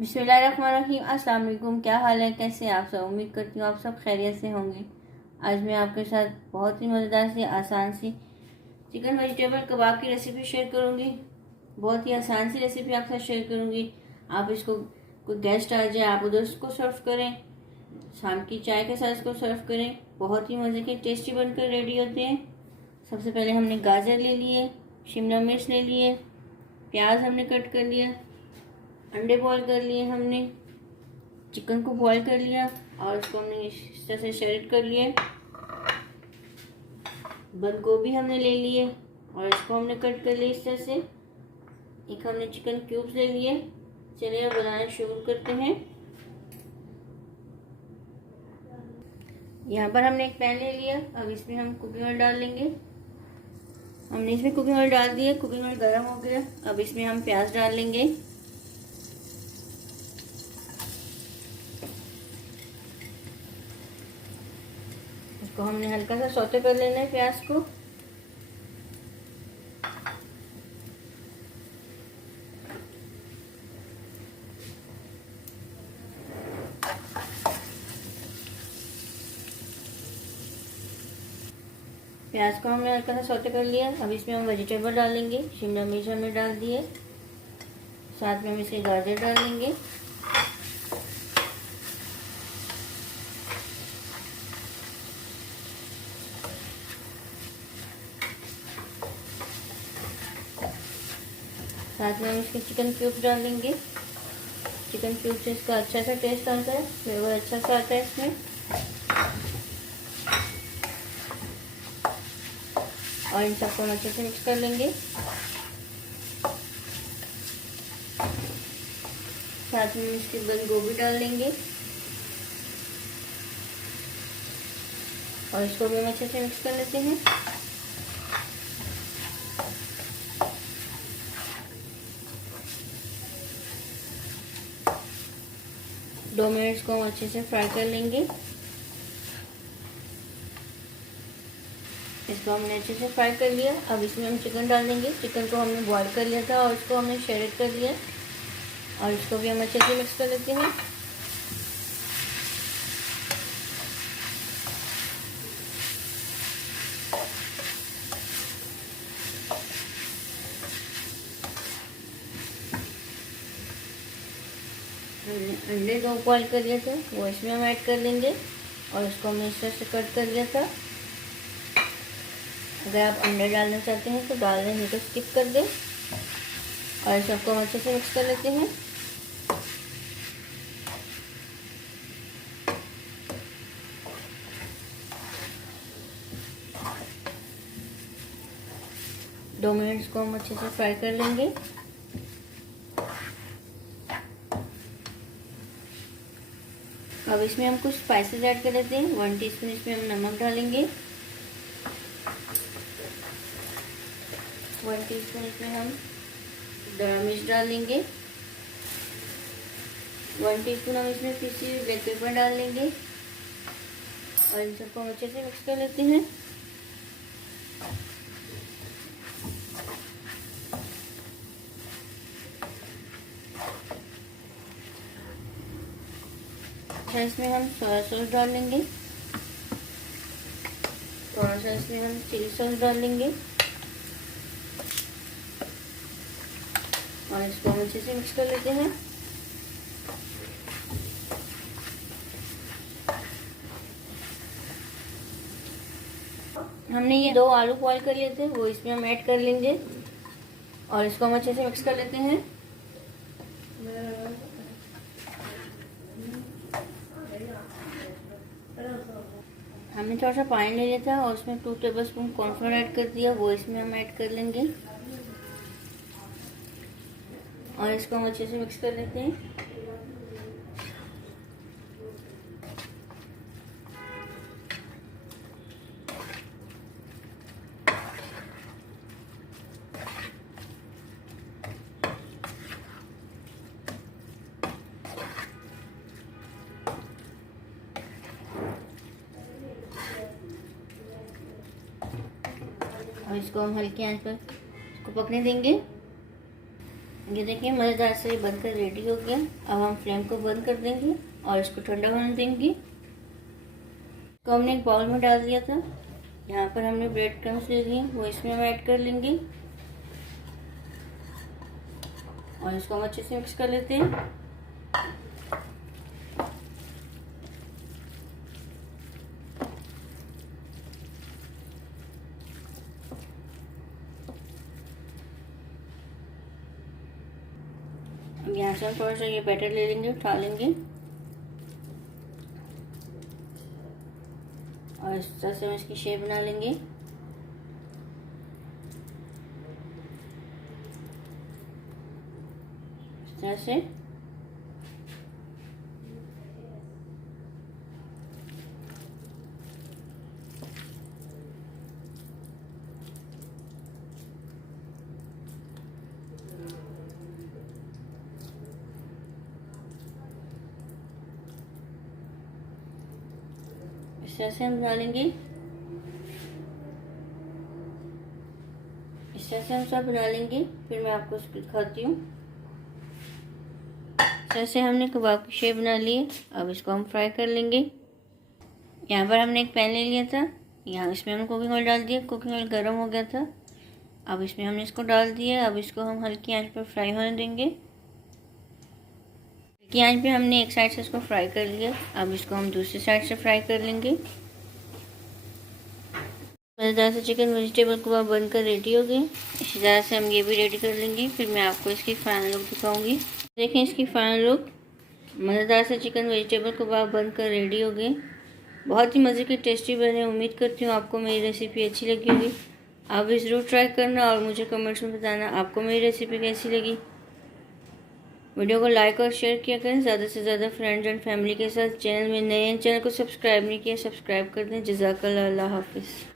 बिस्मिल्लाहिर्रहमानिर्रहीम। अस्सलाम वालेकुम। क्या हाल है, कैसे हैं आप सब? उम्मीद करती हूँ आप सब खैरियत से होंगे। आज मैं आपके साथ बहुत ही मज़ेदार सी आसान सी चिकन वेजिटेबल कबाब की रेसिपी शेयर करूँगी। बहुत ही आसान सी रेसिपी आपके साथ शेयर करूँगी। आप इसको, कोई गेस्ट आ जाए आप उधर उसको सर्व करें, शाम की चाय के साथ इसको सर्व करें। बहुत ही मज़े के टेस्टी बनकर रेडी होते हैं। सबसे पहले हमने गाजर ले लिए, शिमला मिर्च ले लिए, प्याज हमने कट कर लिया, अंडे बॉईल कर लिए, हमने चिकन को बॉईल कर लिया और इसको हमने इस तरह से शरेड कर लिए। बंद गोभी हमने ले लिए और इसको हमने कट कर लिया इस तरह से। एक हमने चिकन क्यूब्स ले लिए। चलिए अब बनाना शुरू करते हैं। यहाँ पर हमने एक पैन ले लिया। अब इसमें हम कुकिंग ऑयल डाल लेंगे। हमने इसमें कुकिंग ऑयल डाल दिया। कुकिंग ऑयल गर्म हो गया। अब इसमें हम प्याज डाल लेंगे। इसको हमने हल्का सा सौते कर लेना है प्याज को। प्याज को हमने हल्का सा सौते कर लिया। अब इसमें हम वेजिटेबल डालेंगे। शिमला मिर्च हमने डाल दिए, साथ में हम इसके गाजर डाल लेंगे। साथ में हम इसके चिकन क्यूब्स डाल देंगे। चिकन क्यूब से इसका अच्छा सा टेस्ट आता है, फ्लेवर अच्छा सा आता है इसमें। और इन सबको हम अच्छे से मिक्स कर लेंगे। साथ में इसके बंद गोभी डाल लेंगे और इसको भी हम अच्छे से मिक्स कर लेते हैं। 2 मिनट्स को हम अच्छे से फ्राई कर लेंगे। इसको हमने अच्छे से फ्राई कर लिया। अब इसमें हम चिकन डाल देंगे। चिकन को हमने बॉईल कर लिया था और इसको हमने शेरेड कर लिया और इसको भी हम अच्छे से मिक्स कर लेते हैं। अंडे को बॉईल कर लिया था वो इसमें हम ऐड कर लेंगे और इसको हमने इस तरह से कट कर लिया था। अगर आप अंडे डालना चाहते हैं तो डाल दें, नहीं तो स्किप कर दें। और इस सबको हम अच्छे से मिक्स कर लेते हैं। दो मिनट्स को हम अच्छे से फ्राई कर लेंगे। अब इसमें हम कुछ स्पाइसेस ऐड कर लेते हैं। 1 टीस्पून इसमें हम नमक डालेंगे। 1 टीस्पून इसमें हम गरम मिर्च डालेंगे। 1 टीस्पून हम इसमें पिसी हुई ब्लैक पेपर डाल लेंगे और इन सबको हम अच्छे से मिक्स कर लेते हैं। अच्छा, इसमें हम सोया सॉस डाल लेंगे। थोड़ा सा इसमें हम चिली सॉस डाल लेंगे और इसको हम अच्छे से मिक्स कर लेते हैं। हमने ये 2 आलू बॉईल कर लिए थे वो इसमें हम ऐड कर लेंगे और इसको हम अच्छे से मिक्स कर लेते हैं। हमने थोड़ा सा पानी ले लिया था और उसमें 2 टेबलस्पून कॉर्नफ्लोर ऐड कर दिया, वो इसमें हम ऐड कर लेंगे और इसको हम अच्छे से मिक्स कर लेते हैं। और इसको हम हल्की आंच पर इसको पकने देंगे। ये देखिए मज़ेदार से बनकर रेडी हो गया। अब हम फ्लेम को बंद कर देंगे और इसको ठंडा होने देंगे। तो हमने एक बाउल में डाल दिया था। यहाँ पर हमने ब्रेड क्रम्स ले लिए, वो इसमें हम ऐड कर लेंगे और इसको हम अच्छे से मिक्स कर लेते हैं। अब यहाँ से हम थोड़ा सा ये बैटर ले लेंगे, उठा लेंगे और इस तरह से हम इसकी शेप बना लेंगे। इस तरह से हम बना लेंगे। इस तरह से हम सब बना लेंगे। फिर मैं आपको उसको दिखाती हूँ। जैसे हमने कबाब की शेप बना ली है, अब इसको हम फ्राई कर लेंगे। यहाँ पर हमने एक पैन ले लिया था, यहाँ इसमें हमने कुकिंग ऑयल डाल दिया। कुकिंग ऑयल गर्म हो गया था, अब इसमें हमने इसको डाल दिया। अब इसको हम हल्की आंच पर फ्राई होने देंगे। हल्की आंच पे हमने एक साइड से इसको फ्राई कर लिया, अब इसको हम दूसरी साइड से फ्राई कर लेंगे। मज़ेदार से चिकन वेजिटेबल कबाब बनकर रेडी हो गए। इसी तरह से हम ये भी रेडी कर लेंगे। फिर मैं आपको इसकी फाइनल लुक दिखाऊंगी। देखें इसकी फाइनल लुक। मज़ेदार से चिकन वेजिटेबल कबाब बनकर रेडी हो गए। बहुत ही मज़े के टेस्टी बने। उम्मीद करती हूँ आपको मेरी रेसिपी अच्छी लगी होगी। आप भी ज़रूर ट्राई करना और मुझे कमेंट्स में बताना आपको मेरी रेसिपी कैसी लगी। वीडियो को लाइक और शेयर किया करें ज़्यादा से ज़्यादा फ्रेंड्स एंड फैमिली के साथ। चैनल में नए हैं, चैनल को सब्सक्राइब नहीं किया, सब्सक्राइब कर दें। जज़ाकल्लाह, अल्लाह हाफिज़।